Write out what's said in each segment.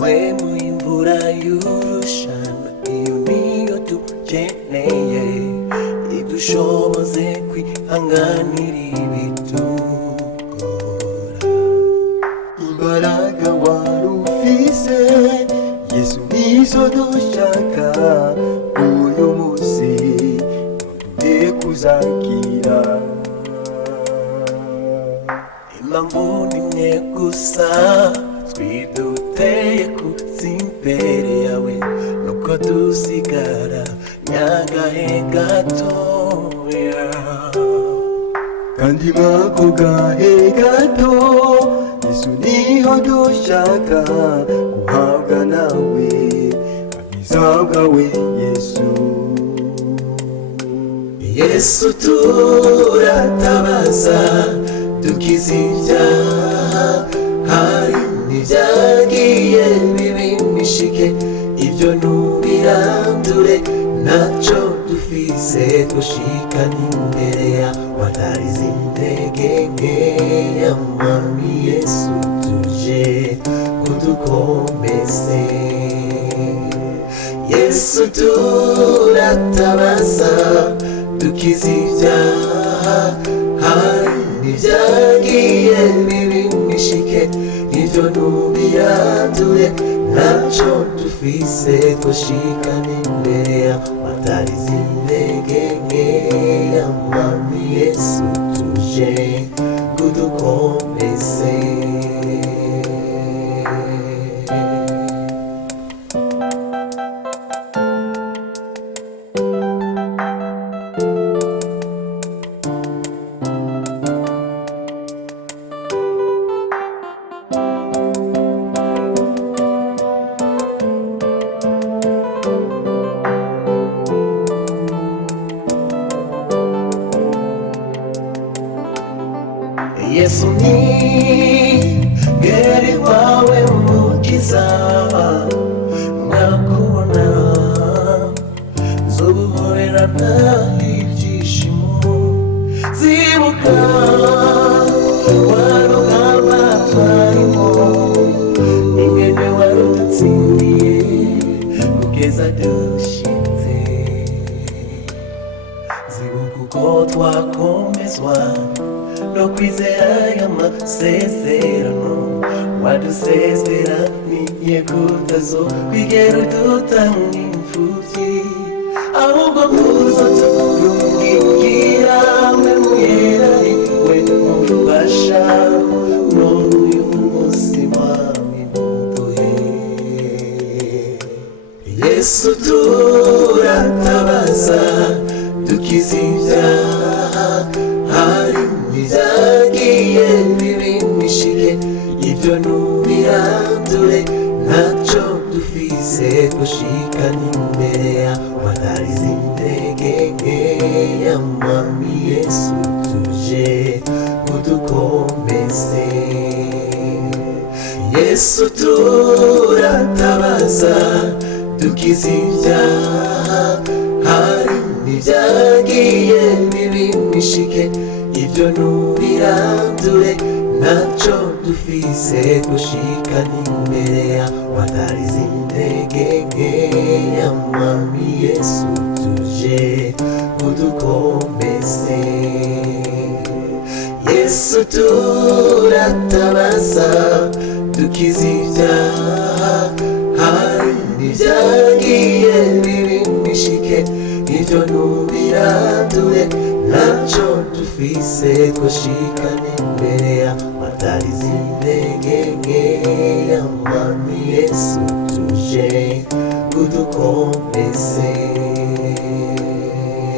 mpwemu y'imvura y'urushana, iyo niyo dukeneye idushoboze kwihanganira ibitugora. Imbaraga wari ufise Yesu nizo dushaka uyu munsi, duhe kuzakira. Impamvu nimwe gusa twiduteye kuza imbere yawe, nuko dusigara nyagahe gatoya, kandi mwako gahe gato Yesu niho dushaka guhabwa nawe ubwiza bwawe. Yesu turatabaza dukiza ibyaha, hari n'ibyagiye bibimishike, ibyo ntubirandure, ntacyo dufise dushikana imbere yawe, watarize intege nkeya mwami Yesu, tuje kudukomeze. Yesu turatabaza dukiza ibyaha, hari n'ibyagiye bibimishike, ibyo ntubirandure, ntacyo dufise dushikana imbere yawe, watarize intege nkeya mwami Yesu, tuje kudukomeze. Yesu ni geri wawe umukiza, nakubona nzoguhorerana ibyishimo, zibuka warugamba twarimo, ingene warudutsindiye kugeza dushitse, zibuka uko twakomezwa no kwizera y'amasezerano wadusezeraniye kutazokwigera udutanga imfuvyi, ahubwo kuzotugungikira we muyera we mubasha, n'uyu munsi mwami muduhe. Yesu turatabaza dukiza ibyaha, hari n'ibyagiye bibimishike, ibyo ntubirandure, ntacyo dufise dushikana imbere yawe, watarize intege nkeya mwami Yesu, tuje kudukomeze. Yesu turatabaza dukiza ibyaha, hari n'ibyagiye bibimishike, ibyo ntubirandure, ntacyo dufise dushikana imbere yawe, watarize intege nkeya mwami Yesu, tuje kudukomeze. Yesu turatabaza dukiza ibyaha, hari n'ibyagiye bibimishike, ibyo ntubirandure, ntacyo dufise dushikana imbere yawe, watarize intege nkeya mwami Yesu, tuje kudukomeze.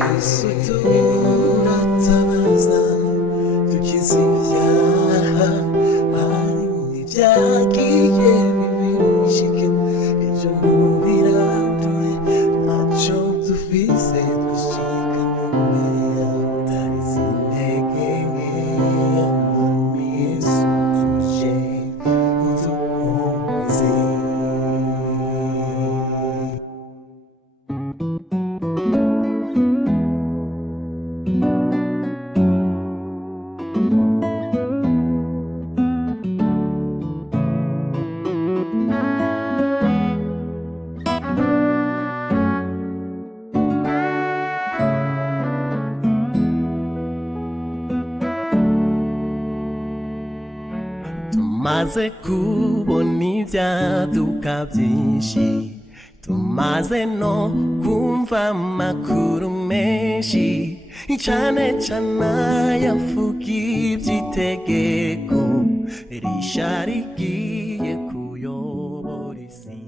Yesu turatabaza dukiza ibyaha, hari n'ibyagiye bibimishike, ibyo ntubirandure, ntacyo dufise dushikana imbere yawe, watarize intege nkeya mwami Yesu, tuje kudukomeze. tumaze kubona ibyaduka byinshi, tumaze no kumva amakuru menshi, cyane cyane ayavuga iby'itegeko risha rigiye kuyobora isi.